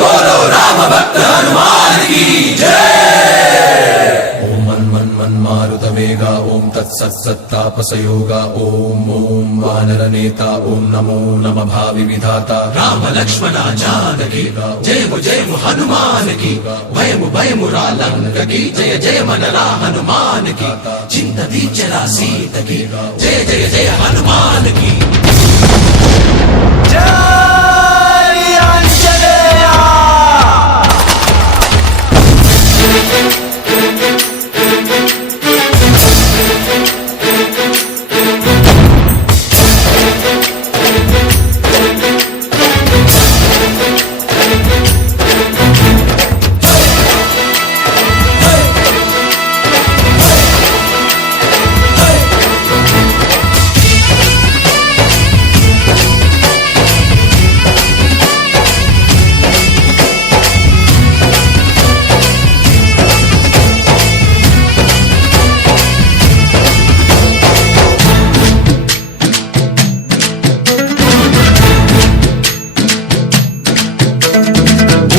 बोलो राम भक्त हनुमान की जय। ओम मन मन मन मारुत वेगा ओम तत्सत्तापसयोगा ओम ओम वानर नेता ओम नमो नम भावि विधाता राम लक्ष्मण जानकी जय हनुमान की भयमु भयमु रालंक की जय जय मनरा हनुमान की चिंत दीचरा सीत की जय जय जय हनुमान की जय।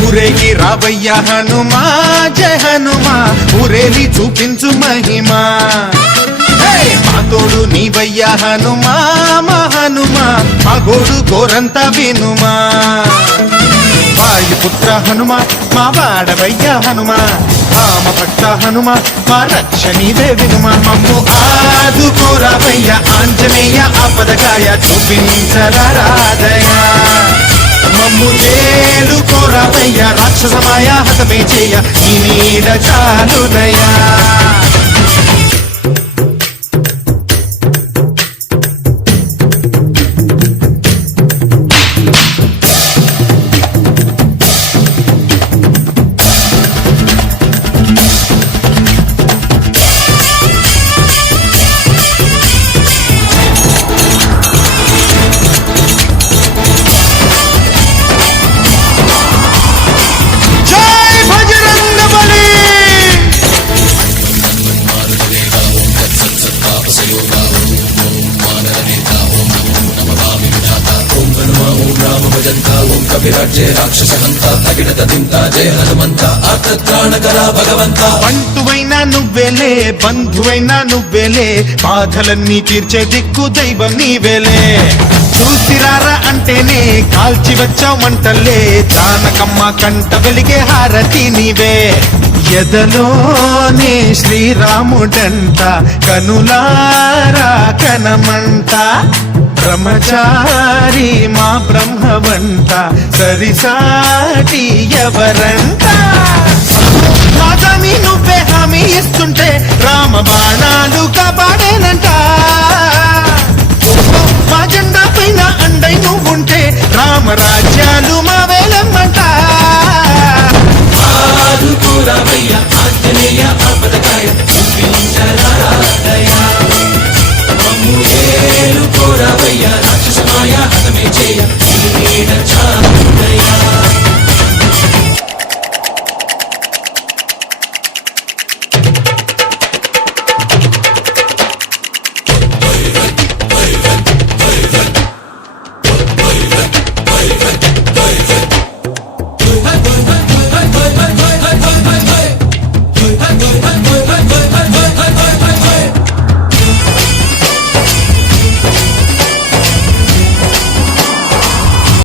ఊరేగి రావయ్య హనుమా జయ హనుమా ఊరేలి చూపించు మహిమా మా తోడు నీవయ్య హనుమా మా హనుమా మా గోడు గోరంత వినుమా వాయుపుత్ర హనుమా మా వాడవయ్య హనుమా రామ భక్త హనుమా మా రక్షణీవే వినుమా మమ్ము ఆదుకోరావయ్య ఆంజనేయ ఆపదకాయ చూపించరాదయా మమ్ము చేలుకోరావయ్య రాక్షసమాయ హతమే చేయ ఈ నీడ చాలునయా। విరాజే రాక్షసహంత తగినత దింత జయ హనుమంత ఆర్తత్రాణకరా భగవంత బంటువైనా నువ్వేలే బంధువైనా నువ్వేలే బాధలన్నీ తీర్చే దిక్కు దైవం నీవేలే చూసిరారా అంటేనే కాల్చి వచ్చావు మంటల్లే జానకమ్మ కంట వెలిగే హారతి నీవే ఎదలోనే శ్రీరాముడంట కనులారా కనమంట బ్రహ్మచారి మా బ్రహ్మవంట సరిసాటి ఎవరంట రాజాని నువ్వే హామీ ఇస్తుంటే రామ బాణాలు కబా